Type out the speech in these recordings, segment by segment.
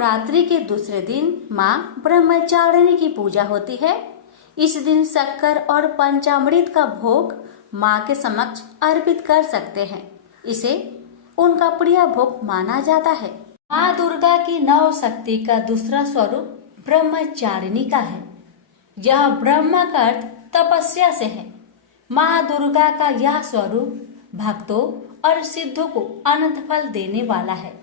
नवरात्रि के दूसरे दिन माँ ब्रह्मचारिणी की पूजा होती है। इस दिन शक्कर और पंचामृत का भोग माँ के समक्ष अर्पित कर सकते हैं। इसे उनका प्रिय भोग माना जाता है। माँ दुर्गा की नौ शक्ति का दूसरा स्वरूप ब्रह्मचारिणी का है। यह ब्रह्म का अर्थ तपस्या से है। माँ दुर्गा का यह स्वरूप भक्तों और सिद्धों को अनंत फल देने वाला है।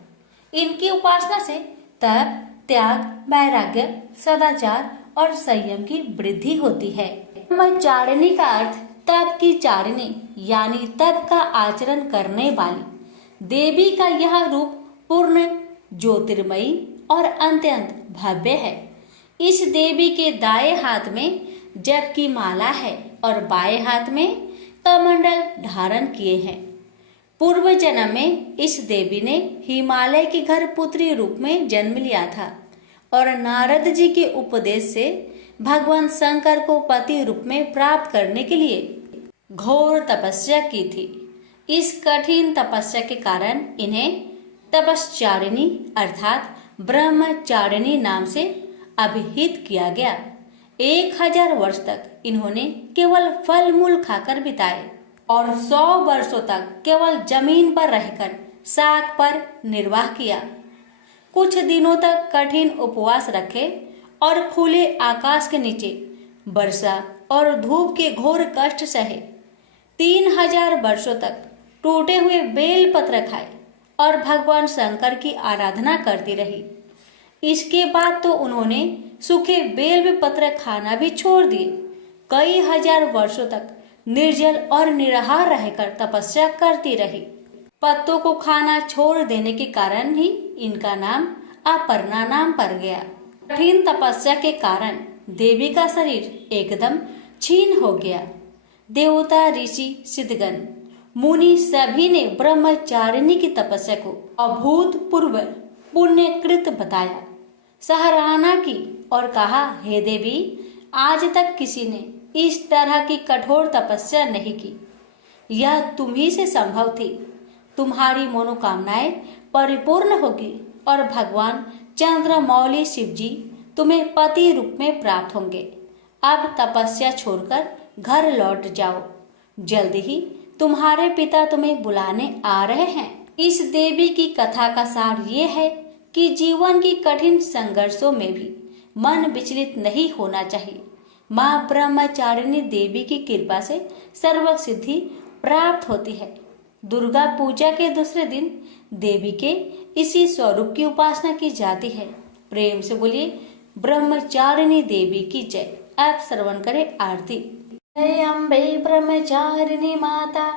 इनकी उपासना से तप, त्याग, वैराग्य, सदाचार और संयम की वृद्धि होती है। ब्रह्मचारिणी का अर्थ तप की चारिणी यानी तप का आचरण करने वाली देवी का यह रूप पूर्ण ज्योतिर्मयी और अत्यंत भव्य है। इस देवी के दाएं हाथ में जप की माला है और बाएं हाथ में कमंडल धारण किए हैं। पूर्व जन्म में इस देवी ने हिमालय की घर पुत्री रूप में जन्म लिया था और नारद जी के उपदेश से भगवान शंकर को पति रूप में प्राप्त करने के लिए घोर तपस्या की थी। इस कठिन तपस्या के कारण इन्हें तपश्चारिणी अर्थात ब्रह्मचारिणी नाम से अभिहित किया गया। 1000 वर्ष तक इन्होंने केवल फल मूल खाकर बिताए और 100 वर्षों तक केवल जमीन पर रहकर शाक पर निर्वाह किया। कुछ दिनों तक कठिन उपवास रखे और खुले आकाश के नीचे वर्षा और धूप के घोर कष्ट सहे। 3000 वर्षों तक टूटे हुए बेल पत्र खाए और भगवान शंकर की आराधना करती रही। इसके बाद तो उन्होंने सूखे बेल पत्र खाना भी छोड़ दिए। कई हजार वर्षों तक निर्जल और निराहार रहकर तपस्या करती रही। पत्तों को खाना छोड़ देने के कारण ही इनका नाम अपर्णा नाम पड़ गया। कठिन तपस्या के कारण देवी का शरीर एकदम क्षीण हो गया। देवता, ऋषि, सिद्धगण, मुनि सभी ने ब्रह्मचारिणी की तपस्या को अभूतपूर्व पुण्यकृत बताया, सराहना की और कहा, हे देवी, आज तक किसी ने इस तरह की कठोर तपस्या नहीं की। यह तुम ही से संभव थी। तुम्हारी मनोकामनाएं परिपूर्ण होगी और भगवान चंद्रमौली शिव जी तुम्हें पति रूप में प्राप्त होंगे। अब तपस्या छोड़कर घर लौट जाओ। जल्दी ही तुम्हारे पिता तुम्हें बुलाने आ रहे हैं। इस देवी की कथा का सार ये है कि जीवन की कठिन संघर्षों में भी मन विचलित नहीं होना चाहिए। माँ ब्रह्मचारिणी देवी की कृपा से सर्व सिद्धि प्राप्त होती है। दुर्गा पूजा के दूसरे दिन देवी के इसी स्वरूप की उपासना की जाती है। प्रेम से बोलिए ब्रह्मचारिणी देवी की जय। आप श्रवण करें आरती। जय अम्बे ब्रह्मचारिणी माता,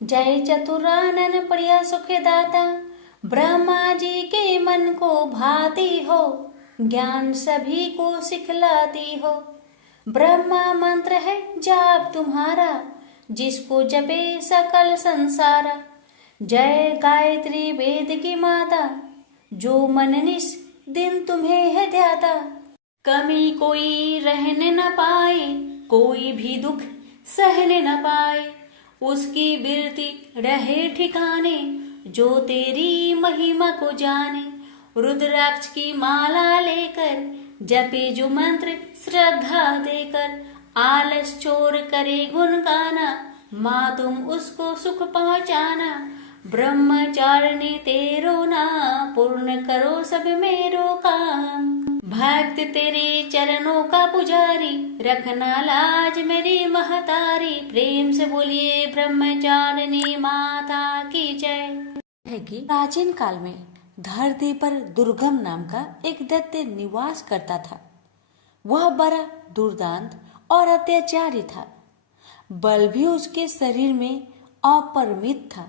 जय चतुरानन प्रिय सुखदाता। ब्रह्मा जी के मन को भाती हो, ज्ञान सभी को सिखलाती हो। ब्रह्मा मंत्र है जाप तुम्हारा, जिसको जपे सकल संसारा। जय गायत्री वेद की माता, जो मन निस दिन तुम्हें है ध्याता। कमी कोई रहने न पाए, कोई भी दुख सहने न पाए। उसकी बिरती रहे ठिकाने, जो तेरी महिमा को जाने। रुद्राक्ष की माला लेकर जपे जो मंत्र श्रद्धा देकर। आलस छोड़ करे गुण गाना, माँ तुम उसको सुख पहुँचाना। ब्रह्मचारिणी तेरो नाम, पूर्ण करो सब मेरो काम। भक्त तेरे चरणों का पुजारी, रखना लाज मेरी महतारी। प्रेम से बोलिए ब्रह्मचारिणी माता की जय। है कि प्राचीन काल में धरती पर दुर्गम नाम का एक दैत्य निवास करता था। वह बड़ा दुर्दांत और अत्याचारी था। बल भी उसके शरीर में अपरिमित था।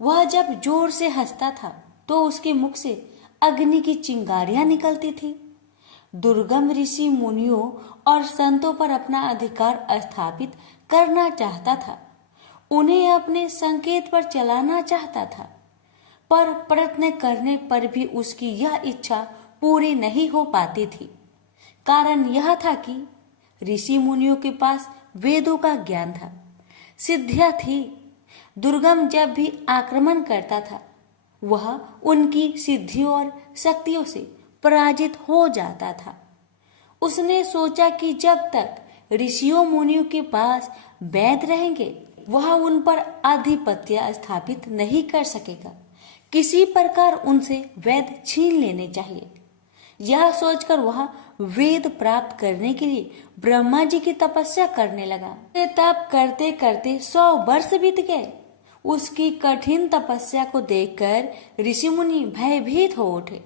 वह जब जोर से हंसता था तो उसके मुख से अग्नि की चिंगारियां निकलती थी। दुर्गम ऋषि मुनियों और संतों पर अपना अधिकार स्थापित करना चाहता था। उन्हें अपने संकेत पर चलाना चाहता था, पर प्रयत्न करने पर भी उसकी यह इच्छा पूरी नहीं हो पाती थी। कारण यह था कि ऋषि मुनियों के पास वेदों का ज्ञान था, सिद्धियां थी। दुर्गम जब भी आक्रमण करता था, वह उनकी सिद्धियों और शक्तियों से पराजित हो जाता था। उसने सोचा कि जब तक ऋषियों मुनियों के पास वैद्य रहेंगे वह उन पर आधिपत्य स्थापित नहीं कर सकेगा। किसी प्रकार उनसे वैद्य छीन लेने चाहिए। यह सोचकर वह वेद प्राप्त करने के लिए ब्रह्मा जी की तपस्या करने लगा। तप करते करते 100 वर्ष बीत गए। उसकी कठिन तपस्या को देखकर ऋषि मुनि भयभीत हो उठे।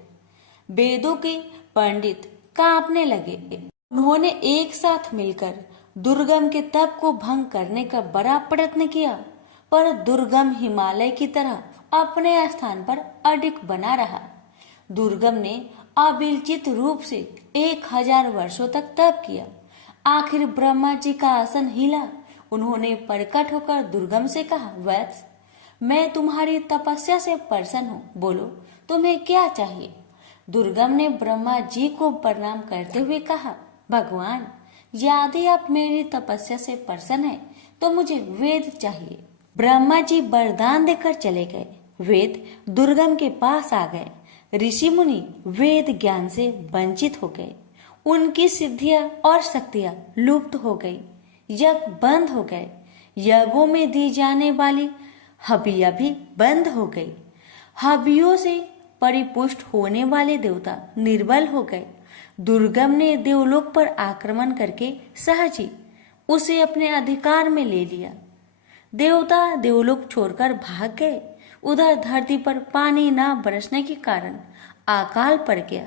वेदों के पंडित कांपने लगे। उन्होंने एक साथ मिलकर दुर्गम के तप को भंग करने का बड़ा प्रयत्न किया, पर दुर्गम हिमालय की तरह अपने स्थान पर अडिग बना रहा। दुर्गम ने अविचलित रूप से 1000 वर्षों तक तप किया। आखिर ब्रह्मा जी का आसन हिला। उन्होंने प्रकट होकर दुर्गम से कहा, वत्स, मैं तुम्हारी तपस्या से प्रसन्न हूँ, बोलो तुम्हें क्या चाहिए। दुर्गम ने ब्रह्मा जी को प्रणाम करते हुए कहा, भगवान, यदि आप मेरी तपस्या से प्रसन्न हैं तो मुझे वेद चाहिए। ब्रह्मा जी वरदान देकर चले गए। वेद दुर्गम के पास आ गए। ऋषि मुनि वेद ज्ञान से वंचित हो गए। उनकी सिद्धियां और शक्तियां लुप्त हो गई। यज्ञ बंद हो गए। यज्ञों में दी जाने वाली हबियां भी बंद हो गई। हबियों से परिपुष्ट होने वाले देवता निर्बल हो गए। दुर्गम ने देवलोक पर आक्रमण करके सहज ही उसे अपने अधिकार में ले लिया। देवता देवलोक छोड़कर भाग गए। उधर धरती पर पानी न बरसने के कारण अकाल पड़ गया।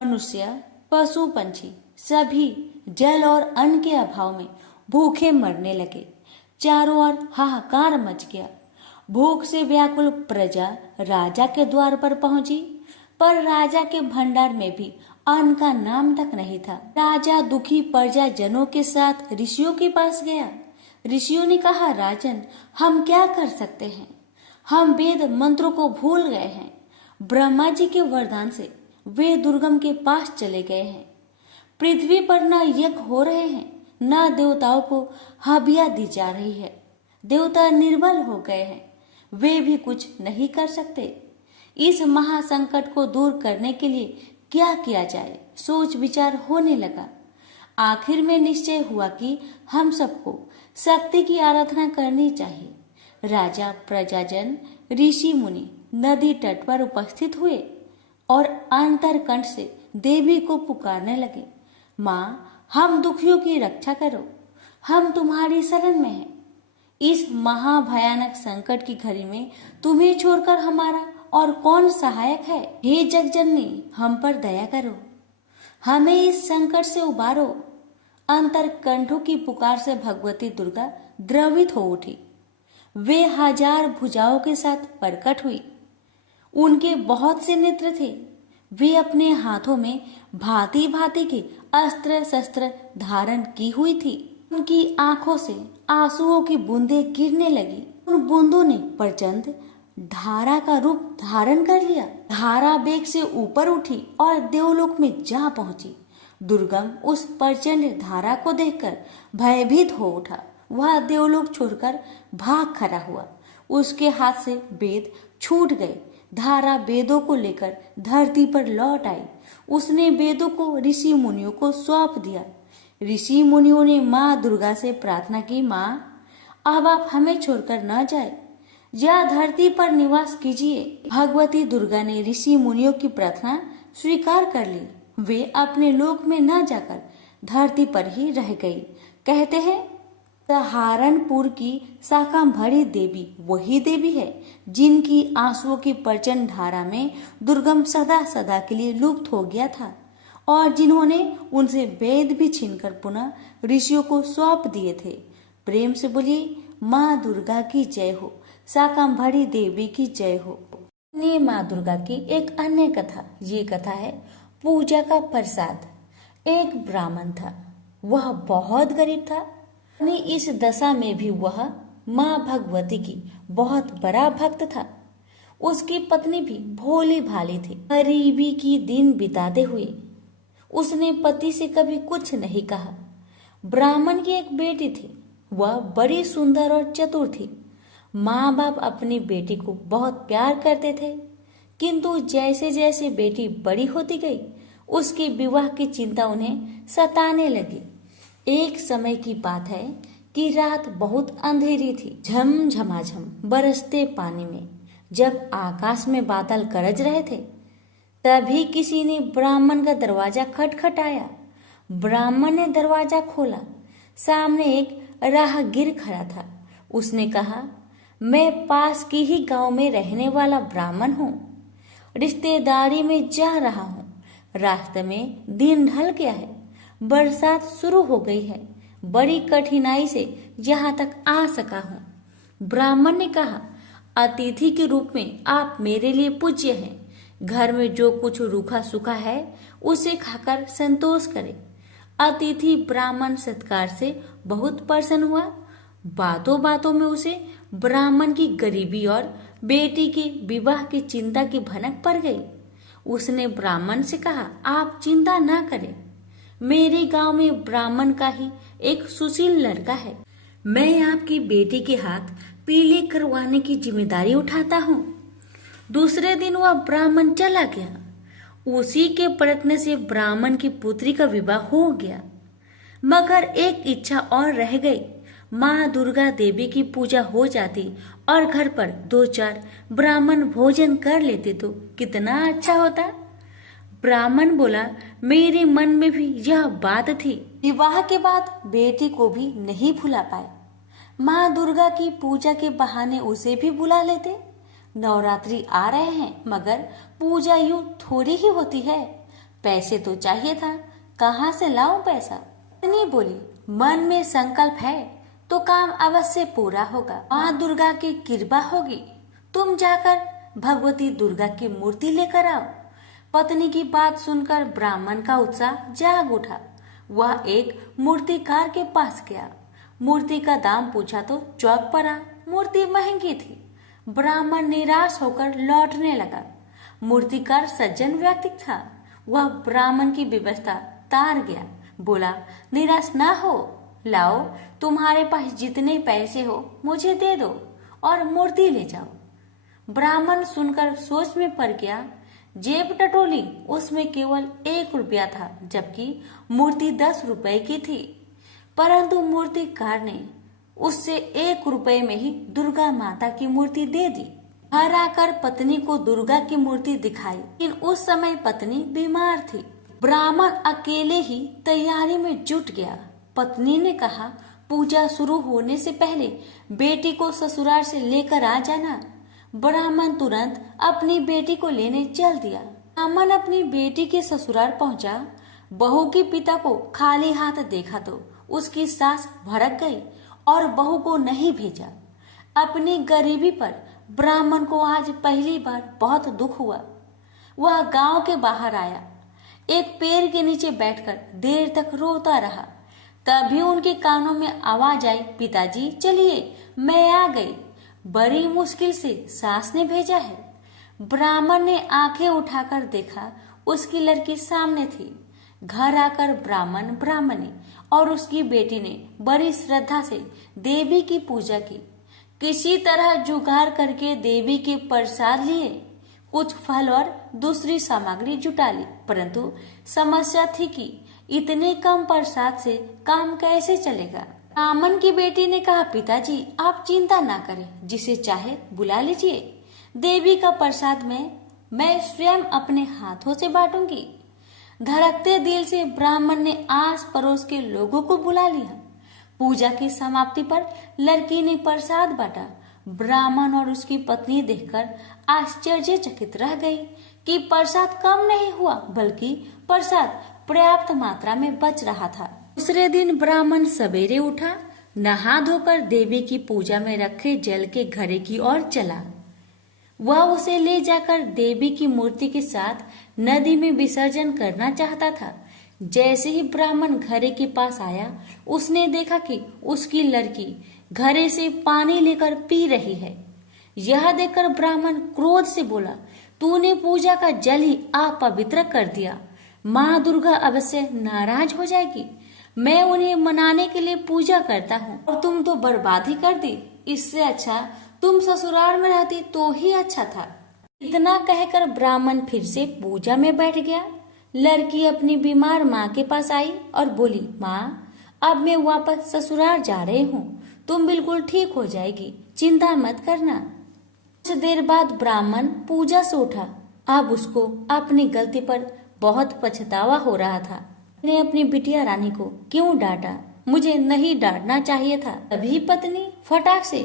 मनुष्य, पशु, पंछी सभी जल और अन्न के अभाव में भूखे मरने लगे। चारों ओर हाहाकार मच गया। भूख से व्याकुल प्रजा राजा के द्वार पर पहुंची, पर राजा के भंडार में भी अन्न का नाम तक नहीं था। राजा दुखी प्रजा जनों के साथ ऋषियों के पास गया। ऋषियों ने कहा, राजन, हम क्या कर सकते हैं? हम वेद मंत्रों को भूल गए हैं। ब्रह्मा जी के वरदान से वे दुर्गम के पास चले गए हैं। पृथ्वी पर न यज्ञ हो रहे हैं, न देवताओं को हबियां दी जा रही है। देवता निर्बल हो गए हैं। वे भी कुछ नहीं कर सकते। इस महासंकट को दूर करने के लिए क्या किया जाए, सोच विचार होने लगा। आखिर में निश्चय हुआ कि हम सबको शक्ति की आराधना करनी चाहिए। राजा, प्रजाजन, ऋषि मुनि नदी तट पर उपस्थित हुए और अंतरकंठ से देवी को पुकारने लगे, माँ, हम दुखियों की रक्षा करो, हम तुम्हारी शरण में हैं। इस महाभयानक संकट की घड़ी में तुम्हें छोड़कर हमारा और कौन सहायक है? हे जगजननी, हम पर दया करो, हमें इस संकट से उबारो। अंतरकंठों की पुकार से भगवती दुर्गा द्रवित हो उठी। वे 1000 भुजाओं के साथ प्रकट हुई। उनके बहुत से नेत्र थे। वे अपने हाथों में भांति भांति के अस्त्र शस्त्र धारण की हुई थी। उनकी आंखों से आंसुओं की बूंदें गिरने लगी। उन बूंदों ने प्रचंड धारा का रूप धारण कर लिया। धारा वेग से ऊपर उठी और देवलोक में जा पहुंची। दुर्गम उस प्रचंड धारा को देखकर भयभीत हो उठा। वह देवलोक छोड़कर भाग खड़ा हुआ। उसके हाथ से वेद छूट गए। धारा वेदों को लेकर धरती पर लौट आई। उसने वेदों को ऋषि मुनियों को सौंप दिया। ऋषि मुनियों ने माँ दुर्गा से प्रार्थना की, माँ, अब आप हमें छोड़कर न जाए, या धरती पर निवास कीजिए। भगवती दुर्गा ने ऋषि मुनियों की प्रार्थना स्वीकार कर ली। वे अपने लोक में न जाकर धरती पर ही रह गई। कहते हैं, सहारनपुर की शाकंभरी देवी वही देवी है जिनकी आंसुओं की प्रचंड धारा में दुर्गम सदा सदा के लिए लुप्त हो गया था और जिन्होंने उनसे वेद भी छीनकर पुनः ऋषियों को सौंप दिए थे। प्रेम से बोलिए, माँ दुर्गा की जय हो, शाकंभरी देवी की जय हो। ये माँ दुर्गा की एक अन्य कथा, ये कथा है पूजा का प्रसाद। एक ब्राह्मण था, वह बहुत गरीब था। इस दशा में भी वह माँ भगवती की बहुत बड़ा भक्त था। उसकी पत्नी भी भोली भाली थी। गरीबी की दिन बिताते हुए उसने पति से कभी कुछ नहीं कहा। ब्राह्मण की एक बेटी थी, वह बड़ी सुंदर और चतुर थी। माँ बाप अपनी बेटी को बहुत प्यार करते थे, किंतु जैसे जैसे बेटी बड़ी होती गई उसके विवाह की चिंता उन्हें सताने लगी। एक समय की बात है कि रात बहुत अंधेरी थी। झमझमाझम बरसते पानी में जब आकाश में बादल गरज रहे थे, तभी किसी ने ब्राह्मण का दरवाजा खटखटाया। ब्राह्मण ने दरवाजा खोला। सामने एक राहगीर खड़ा था। उसने कहा, मैं पास की ही गांव में रहने वाला ब्राह्मण हूँ। रिश्तेदारी में जा रहा हूँ। रास्ते में दिन ढल गया है। बरसात शुरू हो गई है। बड़ी कठिनाई से यहाँ तक आ सका हूँ। ब्राह्मण ने कहा, अतिथि के रूप में आप मेरे लिए पूज्य हैं। घर में जो कुछ रूखा सूखा है उसे खाकर संतोष करें। अतिथि ब्राह्मण सत्कार से बहुत प्रसन्न हुआ। बातों बातों में उसे ब्राह्मण की गरीबी और बेटी के विवाह की चिंता की भनक पड़ गई। उसने ब्राह्मण से कहा, आप चिंता ना करें। मेरे गांव में ब्राह्मण का ही एक सुशील लड़का है। मैं आपकी बेटी के हाथ पीले करवाने की जिम्मेदारी उठाता हूँ। दूसरे दिन वह ब्राह्मण चला गया। उसी के प्रयत्न से ब्राह्मण की पुत्री का विवाह हो गया। मगर एक इच्छा और रह गई। माँ दुर्गा देवी की पूजा हो जाती और घर पर 2-4 ब्राह्मण भोजन कर लेते तो कितना अच्छा होता। ब्राह्मण बोला, मेरे मन में भी यह बात थी। विवाह के बाद बेटी को भी नहीं भुला पाए। माँ दुर्गा की पूजा के बहाने उसे भी बुला लेते। नवरात्रि आ रहे हैं, मगर पूजा यूं थोड़ी ही होती है। पैसे तो चाहिए था, कहाँ से लाऊं पैसा? पत्नी बोली, मन में संकल्प है तो काम अवश्य पूरा होगा। माँ दुर्गा की कृपा होगी। तुम जाकर भगवती दुर्गा की मूर्ति लेकर आओ। पत्नी की बात सुनकर ब्राह्मण का उत्साह जाग उठा। वह एक मूर्तिकार के पास गया। मूर्ति का दाम पूछा तो चौंक पड़ा। मूर्ति महंगी थी। ब्राह्मण निराश होकर लौटने लगा। मूर्तिकार सज्जन व्यक्ति था। वह ब्राह्मण की व्यवस्था तार गया। बोला, निराश ना हो, लाओ, तुम्हारे पास जितने पैसे हो मुझे दे दो और मूर्ति ले जाओ। ब्राह्मण सुनकर सोच में पड़ गया। जेब टटोली, उसमें केवल 1 रुपया था, जबकि मूर्ति 10 रुपए की थी। परंतु मूर्तिकार ने उससे 1 रुपए में ही दुर्गा माता की मूर्ति दे दी। घर आकर पत्नी को दुर्गा की मूर्ति दिखाई, लेकिन उस समय पत्नी बीमार थी। ब्राह्मण अकेले ही तैयारी में जुट गया। पत्नी ने कहा, पूजा शुरू होने से पहले बेटी को ससुराल से लेकर आ जाना। ब्राह्मण तुरंत अपनी बेटी को लेने चल दिया। ब्राह्मण अपनी बेटी के ससुराल पहुंचा। बहू के पिता को खाली हाथ देखा तो उसकी सास भड़क गई और बहू को नहीं भेजा। अपनी गरीबी पर ब्राह्मण को आज पहली बार बहुत दुख हुआ। वह गांव के बाहर आया। एक पेड़ के नीचे बैठकर देर तक रोता रहा। तभी उनके कानों में आवाज आई, पिताजी चलिए, मैं आ गई। बड़ी मुश्किल से सास ने भेजा है। ब्राह्मण ने आंखें उठाकर देखा, उसकी लड़की सामने थी। घर आकर ब्राह्मण, ब्राह्मणी और उसकी बेटी ने बड़ी श्रद्धा से देवी की पूजा की। किसी तरह जुगाड़ करके देवी के प्रसाद लिए, कुछ फल और दूसरी सामग्री जुटा ली। परंतु समस्या थी कि इतने कम प्रसाद से काम कैसे चलेगा। ब्राह्मण की बेटी ने कहा, पिताजी आप चिंता ना करें, जिसे चाहे बुला लीजिए। देवी का प्रसाद मैं स्वयं अपने हाथों से बांटूंगी। धड़कते दिल से ब्राह्मण ने आस पड़ोस के लोगों को बुला लिया। पूजा की समाप्ति पर लड़की ने प्रसाद बांटा। ब्राह्मण और उसकी पत्नी देखकर आश्चर्यचकित रह गई कि प्रसाद कम नहीं हुआ, बल्कि प्रसाद पर्याप्त मात्रा में बच रहा था। दूसरे दिन ब्राह्मण सवेरे उठा, नहा धोकर देवी की पूजा में रखे जल के घड़े की ओर चला। वह उसे ले जाकर देवी की मूर्ति के साथ नदी में विसर्जन करना चाहता था। जैसे ही ब्राह्मण घड़े के पास आया, उसने देखा कि उसकी लड़की घड़े से पानी लेकर पी रही है। यह देखकर ब्राह्मण क्रोध से बोला, तूने पूजा का जल ही अपवित्र कर दिया। माँ दुर्गा अवश्य नाराज हो जाएगी। मैं उन्हें मनाने के लिए पूजा करता हूँ और तुम तो बर्बाद ही कर दी। इससे अच्छा तुम ससुराल में रहती तो ही अच्छा था। इतना कहकर ब्राह्मण फिर से पूजा में बैठ गया। लड़की अपनी बीमार माँ के पास आई और बोली, माँ अब मैं वापस ससुराल जा रही हूँ, तुम बिल्कुल ठीक हो जाएगी, चिंता मत करना। कुछ देर बाद ब्राह्मण पूजा से उठा। अब उसको अपनी गलती पर बहुत पछतावा हो रहा था। ने अपनी बिटिया रानी को क्यों डांटा, मुझे नहीं डांटना चाहिए था। तभी पत्नी फटाक से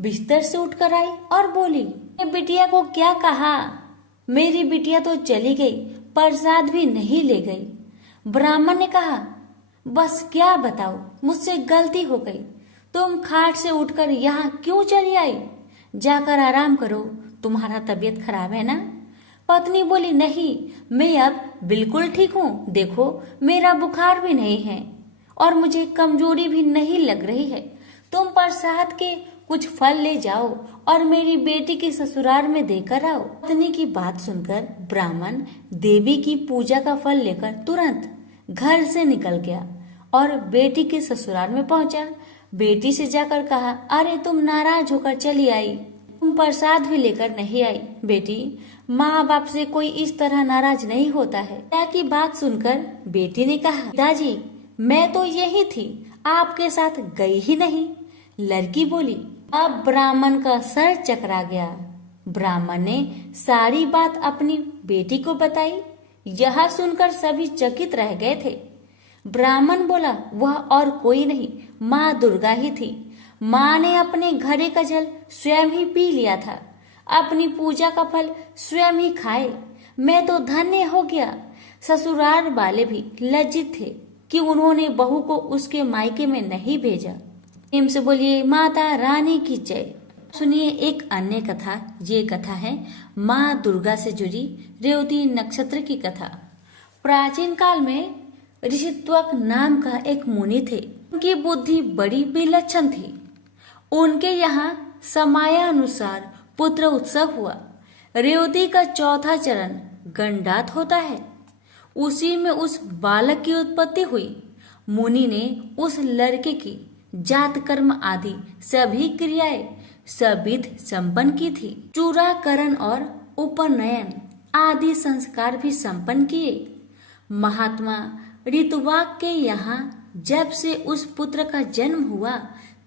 बिस्तर से उठकर आई और बोली, बिटिया को क्या कहा? मेरी बिटिया तो चली गई, प्रसाद भी नहीं ले गई। ब्राह्मण ने कहा, बस क्या बताओ, मुझसे गलती हो गई। तुम खाट से उठकर यहाँ क्यों चली आई? जाकर आराम करो, तुम्हारा तबीयत खराब है ना? पत्नी बोली, नहीं, मैं अब बिल्कुल ठीक हूँ। देखो, मेरा बुखार भी नहीं है और मुझे कमजोरी भी नहीं लग रही है। तुम प्रसाद के कुछ फल ले जाओ और मेरी बेटी के ससुराल में देकर आओ। पत्नी की बात सुनकर ब्राह्मण देवी की पूजा का फल लेकर तुरंत घर से निकल गया और बेटी के ससुराल में पहुंचा। बेटी से जाकर कहा, अरे तुम नाराज होकर चली आई, तुम प्रसाद भी लेकर नहीं आई। बेटी, माँ बाप से कोई इस तरह नाराज नहीं होता है। पिता की बात सुनकर बेटी ने कहा, पिताजी मैं तो यही थी, आपके साथ गई ही नहीं। लड़की बोली। अब ब्राह्मण का सर चकरा गया। ब्राह्मण ने सारी बात अपनी बेटी को बताई। यह सुनकर सभी चकित रह गए थे। ब्राह्मण बोला, वह और कोई नहीं, माँ दुर्गा ही थी। माँ ने अपने घड़े का जल स्वयं ही पी लिया था, अपनी पूजा का फल स्वयं ही खाए। मैं तो धन्य हो गया। ससुराल वाले भी लज्जित थे कि उन्होंने बहू को उसके मायके में नहीं भेजा। प्रेम से बोलिए माता रानी की जय। सुनिए एक अन्य कथा। ये कथा है माँ दुर्गा से जुड़ी रेवती नक्षत्र की कथा। प्राचीन काल में ऋषित्वक नाम का एक मुनि थे। उनकी बुद्धि बड़ी विलक्षण थी। उनके यहाँ समयानुसार पुत्र उत्सव हुआ। रेवती का चौथा चरण गंडात होता है, उसी में उस बालक की उत्पत्ति हुई। मुनि ने उस लड़के की जात कर्म आदि सभी क्रियाएं सविध संपन्न की थी। चूड़ाकरण और उपनयन आदि संस्कार भी संपन्न किए। महात्मा ऋतुवाक के यहाँ जब से उस पुत्र का जन्म हुआ,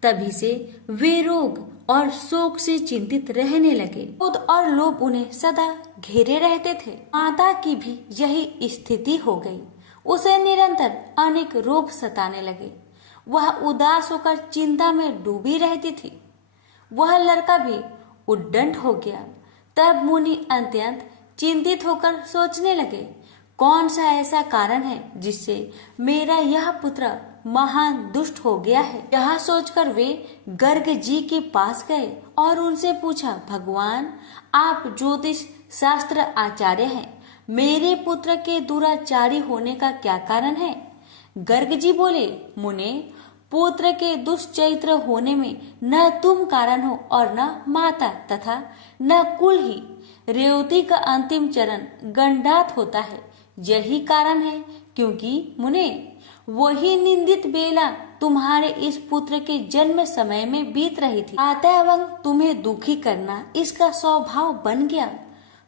तभी से वे रोग और शोक से चिंतित रहने लगे। क्रोध और लोभ उन्हें सदा घेरे रहते थे। माता की भी यही स्थिति हो गई। उसे निरंतर अनेक रोग सताने लगे। वह उदास होकर चिंता में डूबी रहती थी। वह लड़का भी उद्दंड हो गया। तब मुनि अत्यंत चिंतित होकर सोचने लगे, कौन सा ऐसा कारण है जिससे मेरा यह पुत्र महान दुष्ट हो गया है। यह सोचकर वे गर्ग जी के पास गए और उनसे पूछा, भगवान आप ज्योतिष शास्त्र आचार्य हैं, मेरे पुत्र के दुराचारी होने का क्या कारण है? गर्ग जी बोले, मुने पुत्र के दुष्चरित्र होने में न तुम कारण हो और न माता तथा न कुल ही। रेवती का अंतिम चरण गंडात होता है, यही कारण है। क्योंकि मुने वही निंदित बेला तुम्हारे इस पुत्र के जन्म समय में बीत रही थी। अतः तुम्हें दुखी करना इसका स्वभाव बन गया,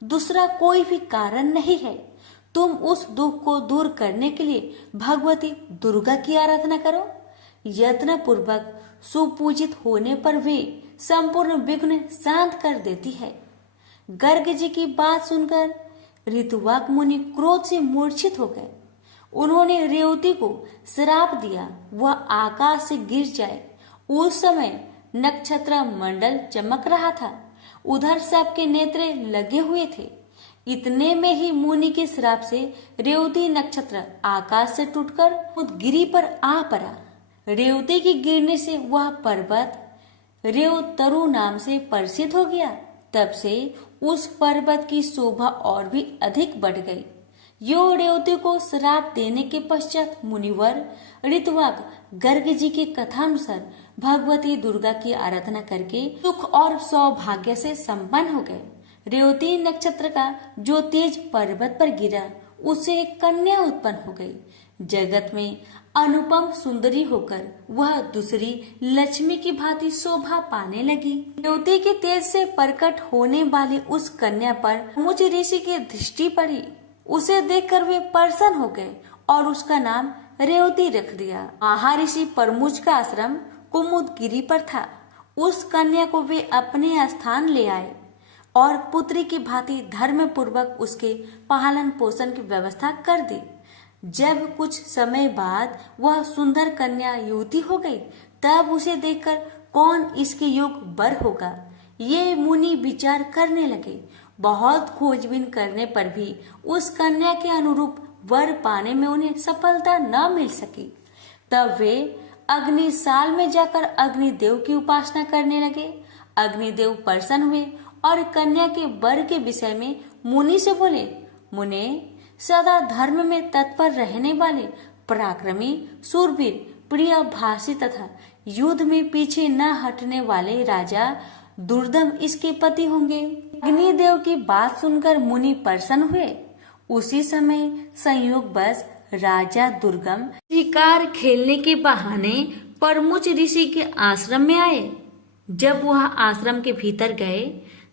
दूसरा कोई भी कारण नहीं है। तुम उस दुख को दूर करने के लिए भगवती दुर्गा की आराधना करो। यत्न पूर्वक सुपूजित होने पर वे संपूर्ण विघ्न शांत कर देती है। गर्ग जी की बात सुनकर ऋतुवाक मुनि क्रोध से मूर्छित हो गए। उन्होंने रेवती को श्राप दिया, वह आकाश से गिर जाए। उस समय नक्षत्र मंडल चमक रहा था, उधर सबके नेत्र लगे हुए थे। इतने में ही मुनि के श्राप से रेवती नक्षत्र आकाश से टूटकर गिरी पर आ पड़ा। रेवती की गिरने से वह पर्वत रेवतरु नाम से प्रसिद्ध हो गया। तब से उस पर्वत की शोभा और भी अधिक बढ़ गई। यो रेवती को श्राप देने के पश्चात मुनिवर ऋतुवाक गर्ग जी की कथानुसार भगवती दुर्गा की आराधना करके सुख और सौभाग्य से संपन्न हो गए। रेवती नक्षत्र का जो तेज पर्वत पर गिरा, उससे एक कन्या उत्पन्न हो गई। जगत में अनुपम सुंदरी होकर वह दूसरी लक्ष्मी की भांति शोभा पाने लगी। रेवती के तेज से प्रकट होने वाली उस कन्या पर मुझ ऋषि की दृष्टि पड़ी। उसे देखकर वे प्रसन्न हो गए और उसका नाम रेवती रख दिया। महर्षि परमुज का आश्रम कुमुदगिरी पर था। उस कन्या को वे अपने स्थान ले आए और पुत्री की भांति धर्म पूर्वक उसके पालन पोषण की व्यवस्था कर दी। जब कुछ समय बाद वह सुंदर कन्या युवती हो गई, तब उसे देखकर कौन इसके योग्य वर होगा, ये मुनि विचार करने लगे। बहुत खोजबीन करने पर भी उस कन्या के अनुरूप वर पाने में उन्हें सफलता न मिल सकी। तब वे अग्निसाल में जाकर अग्निदेव की उपासना करने लगे। अग्निदेव प्रसन्न हुए और कन्या के वर के विषय में मुनि से बोले, मुने, सदा धर्म में तत्पर रहने वाले पराक्रमी, शूरवीर, प्रिय भाषी तथा युद्ध में पीछे न हटने वाले राजा दुर्दम इसके पति होंगे। अग्निदेव की बात सुनकर मुनि प्रसन्न हुए। उसी समय संयोगवश राजा दुर्गम शिकार खेलने के बहाने परमुच ऋषि के आश्रम में आए। जब वह आश्रम के भीतर गए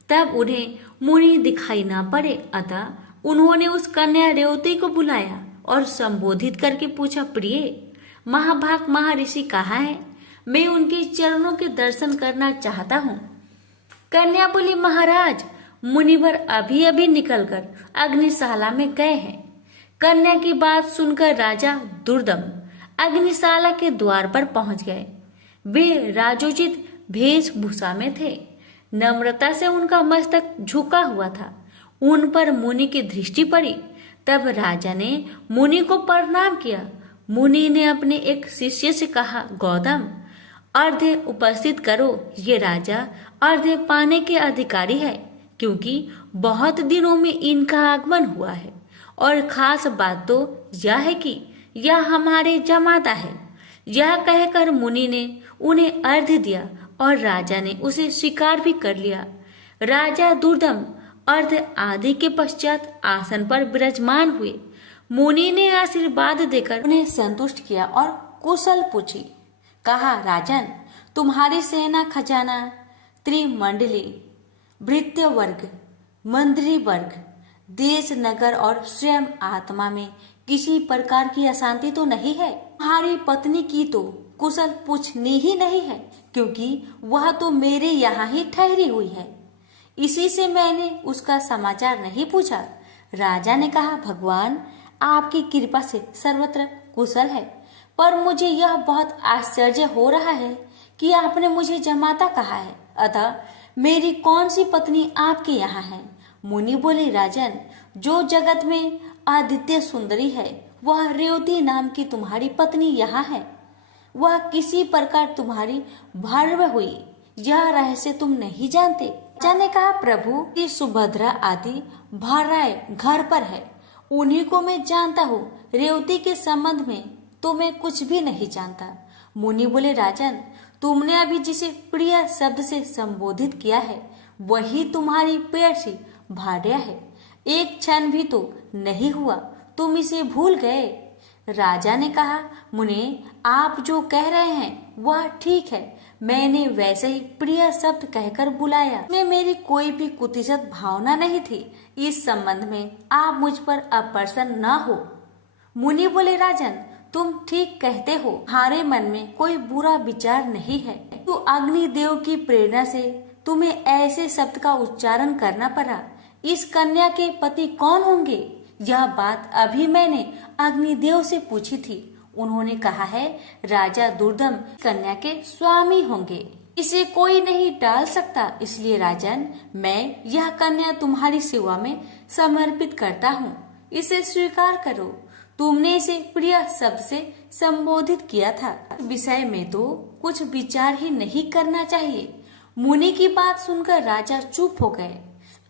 तब उन्हें मुनि दिखाई न पड़े, अतः उन्होंने उस कन्या रेवती को बुलाया और संबोधित करके पूछा, प्रिय, महाभाग महर्षि कहाँ है? मैं उनके चरणों के दर्शन करना चाहता हूँ। कन्या बोली, महाराज, मुनिवर अभी अभी निकलकर अग्निशाला में गए हैं। कन्या की बात सुनकर राजा दुर्दम अग्निशाला के द्वार पर पहुंच गए। वे राजोचित वेशभूषा में थे। नम्रता से उनका मस्तक झुका हुआ था। उन पर मुनि की दृष्टि पड़ी। तब राजा ने मुनि को प्रणाम किया। मुनि ने अपने एक शिष्य से कहा, गौतम, अर्घ्य उपस्थित करो। ये राजा अर्घ्य पाने के अधिकारी है, क्योंकि बहुत दिनों में इनका आगमन हुआ है और खास बात तो यह है कि यह हमारे जमाता है। यह कहकर मुनि ने उन्हें अर्घ्य दिया और राजा ने उसे स्वीकार भी कर लिया। राजा दुर्दम अर्घ्य आदि के पश्चात आसन पर विराजमान हुए। मुनि ने आशीर्वाद देकर उन्हें संतुष्ट किया और कुशल पूछी। कहा, राजन, तुम्हारी सेना खजाना, त्रिमंडली, भृत्य वर्ग, मंत्री वर्ग, देश, नगर और स्वयं आत्मा में किसी प्रकार की अशांति तो नहीं है? तुम्हारी पत्नी की तो कुशल पूछनी ही नहीं है, क्योंकि वह तो मेरे यहाँ ही ठहरी हुई है। इसी से मैंने उसका समाचार नहीं पूछा। राजा ने कहा, भगवान, आपकी कृपा से सर्वत्र कुशल है, पर मुझे यह बहुत आश्चर्य हो रहा है कि आपने मुझे जमाता कहा है, अतः मेरी कौन सी पत्नी आपके यहाँ है? मुनि बोले, राजन, जो जगत में आदित्य सुंदरी है, वह रेवती नाम की तुम्हारी पत्नी यहाँ है। वह किसी प्रकार तुम्हारी भर्व हुई, यह रहस्य तुम नहीं जानते। राजा ने कहा, प्रभु की सुभद्रा आदि भार्याएं घर पर है, उन्हीं को मैं जानता हूँ। रेवती के संबंध में तो मैं कुछ भी नहीं जानता। मुनि बोले, राजन, तुमने अभी जिसे प्रिय शब्द से संबोधित किया है, वही तुम्हारी प्रेयसी भार्या है। एक क्षण भी तो नहीं हुआ तुम इसे भूल गए। राजा ने कहा, मुने, आप जो कह रहे हैं वह ठीक है। मैंने वैसे ही प्रिय शब्द कहकर बुलाया। में मेरी कोई भी कुतिसित भावना नहीं थी। इस संबंध में आप मुझ पर अप्रसन्न न हो। मुनि बोले, राजन, तुम ठीक कहते हो। तुम्हारे मन में कोई बुरा विचार नहीं है। तो अग्निदेव की प्रेरणा से तुम्हें ऐसे शब्द का उच्चारण करना पड़ा। इस कन्या के पति कौन होंगे? यह बात अभी मैंने अग्निदेव से पूछी थी। उन्होंने कहा है, राजा दुर्दम कन्या के स्वामी होंगे। इसे कोई नहीं टाल सकता। इसलिए राजन, मैं यह कन्या तुम्हारी सेवा में समर्पित करता हूँ। इसे स्वीकार करो। तुमने इसे प्रिय शब्द से संबोधित किया था। विषय में तो कुछ विचार ही नहीं करना चाहिए। मुनि की बात सुनकर राजा चुप हो गए।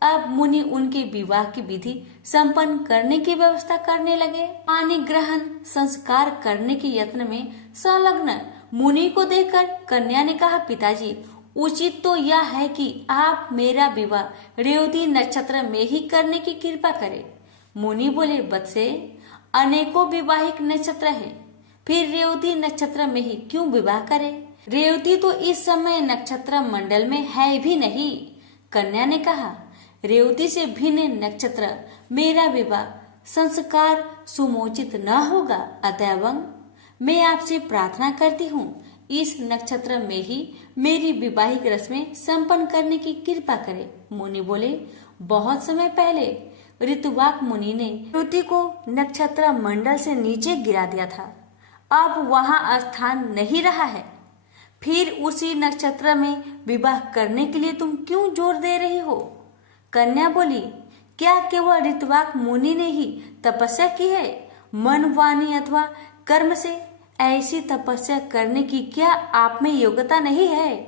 अब मुनि उनके विवाह की विधि संपन्न करने की व्यवस्था करने लगे। पानी ग्रहण संस्कार करने के यत्न में संलग्न मुनि को देखकर कन्या ने कहा, पिताजी, उचित तो यह है कि आप मेरा विवाह रेवती नक्षत्र में ही करने की कृपा करें। मुनि बोले, बत्से, अनेकों विवाहिक नक्षत्र है, फिर रेवती नक्षत्र में ही क्यों विवाह करें? रेवती तो इस समय नक्षत्र मंडल में है भी नहीं। कन्या ने कहा, रेवती से भिन्न नक्षत्र मेरा विवाह संस्कार सुमोचित न होगा। अतएव मैं आपसे प्रार्थना करती हूँ इस नक्षत्र में ही मेरी विवाहिक रस्में संपन्न करने की कृपा करे। मुनि बोले, बहुत समय पहले ऋतुवाक मुनि ने युवती को नक्षत्र मंडल से नीचे गिरा दिया था, अब वहां स्थान नहीं रहा है। फिर उसी नक्षत्र में विवाह करने के लिए तुम क्यों जोर दे रही हो? कन्या बोली, क्या केवल ऋतुवाक मुनि ने ही तपस्या की है? मन, वाणी अथवा कर्म से ऐसी तपस्या करने की क्या आप में योग्यता नहीं है?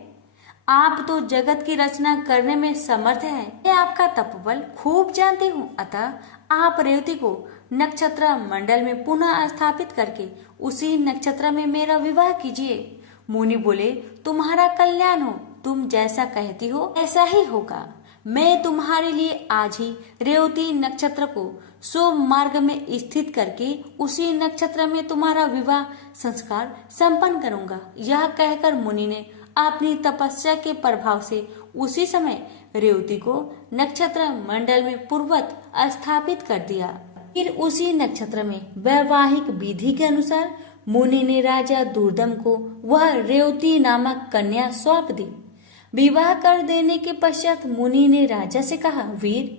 आप तो जगत की रचना करने में समर्थ हैं। मैं आपका तपबल खूब जानती हूँ। अतः आप रेवती को नक्षत्र मंडल में पुनः स्थापित करके उसी नक्षत्र में मेरा विवाह कीजिए। मुनि बोले, तुम्हारा कल्याण हो, तुम जैसा कहती हो ऐसा ही होगा। मैं तुम्हारे लिए आज ही रेवती नक्षत्र को शुभ मार्ग में स्थित करके उसी नक्षत्र में तुम्हारा विवाह संस्कार संपन्न करूंगा। यह कहकर मुनि ने अपनी तपस्या के प्रभाव से उसी समय रेवती को नक्षत्र मंडल में पूर्ववत स्थापित कर दिया। फिर उसी नक्षत्र में वैवाहिक विधि के अनुसार मुनि ने राजा दुर्दम को वह रेवती नामक कन्या सौंप दी। विवाह कर देने के पश्चात मुनि ने राजा से कहा, वीर,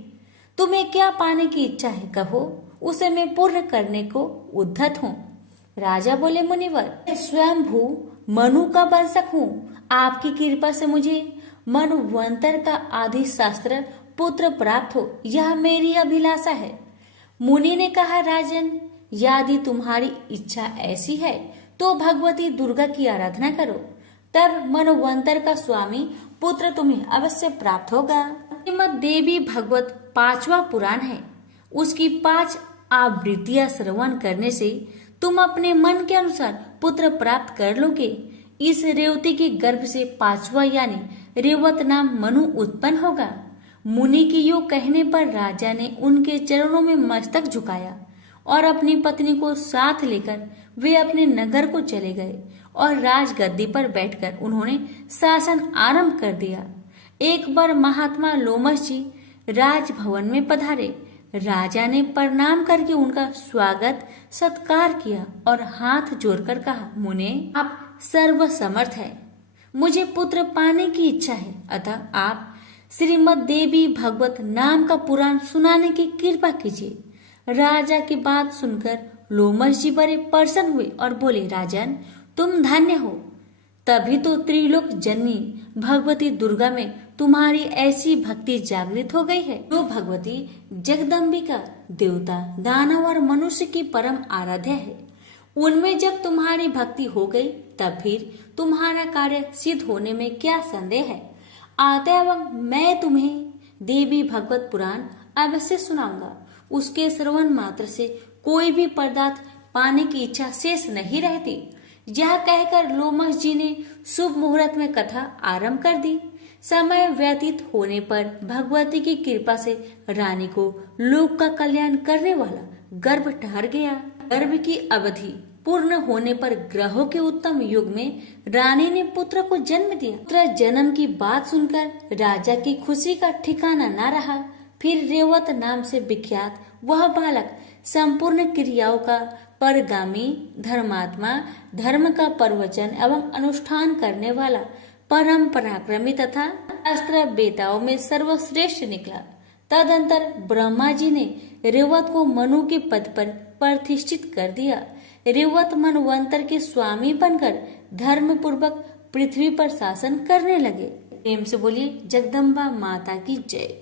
तुम्हें क्या पाने की इच्छा है, कहो, उसे मैं पूर्ण करने को उद्धत हूँ। राजा बोले, मुनिवर, मैं स्वयं भू मनु का वंशक हूँ। आपकी कृपा से मुझे मनुवंतर का आदि शास्त्र पुत्र प्राप्त हो, यह मेरी अभिलाषा है। मुनि ने कहा, राजन, यदि तुम्हारी इच्छा ऐसी है तो भगवती दुर्गा की आराधना करो, तब मनवंतर का स्वामी पुत्र तुम्हें अवश्य प्राप्त होगा। श्रीमद् देवी भागवत 5वां पुराण है। उसकी 5 आवृत्तियां श्रवण करने से तुम अपने मन के अनुसार पुत्र प्राप्त कर लोगे। इस रेवती के गर्भ से 5वां यानी रेवत नाम मनु उत्पन्न होगा। मुनि की यो कहने पर राजा ने उनके चरणों में मस्तक झुकाया और अपनी पत्नी को साथ लेकर वे अपने नगर को चले गए और राजगद्दी पर बैठकर उन्होंने शासन आरंभ कर दिया। एक बार महात्मा लोमश जी राजभवन में पधारे। राजा ने प्रणाम करके उनका स्वागत सत्कार किया और हाथ जोड़कर कहा, मुने, आप सर्वसमर्थ है, मुझे पुत्र पाने की इच्छा है, अतः आप श्रीमद् देवी भागवत नाम का पुराण सुनाने की कृपा कीजिए। राजा की बात सुनकर लोमश जी बड़े प्रसन्न हुए और बोले, राजन, तुम धन्य हो, तभी तो त्रिलोक जननी भगवती दुर्गा में तुम्हारी ऐसी भक्ति जागृत हो गई है। जो भगवती जगदम्बिका देवता, दानव और मनुष्य की परम आराध्य है, उनमें जब तुम्हारी भक्ति हो गई तब फिर तुम्हारा कार्य सिद्ध होने में क्या संदेह है। अतएव मैं तुम्हें देवी भगवत पुराण अवश्य सुनाऊंगा। उसके श्रवण मात्र से कोई भी पदार्थ पाने की इच्छा शेष नहीं रहती। यह कहकर लोमश जी ने शुभ मुहूर्त में कथा आरंभ कर दी। समय व्यतीत होने पर भगवती की कृपा से रानी को लोक का कल्याण करने वाला गर्भ ठहर गया। गर्भ की अवधि पूर्ण होने पर ग्रहों के उत्तम युग में रानी ने पुत्र को जन्म दिया। पुत्र जन्म की बात सुनकर राजा की खुशी का ठिकाना न रहा। फिर रेवत नाम से विख्यात वह बालक संपूर्ण क्रियाओं का परगामी, धर्मात्मा, धर्म का प्रवचन एवं अनुष्ठान करने वाला, परम पराक्रमी तथा अस्त्र बेताओं में सर्वश्रेष्ठ निकला। तदंतर ब्रह्मा जी ने रेवत को मनु के पद पर प्रतिष्ठित कर दिया। रेवत मनवंतर के स्वामी बनकर धर्म पूर्वक पृथ्वी पर शासन करने लगे। प्रेम से बोलिए जगदम्बा माता की जय।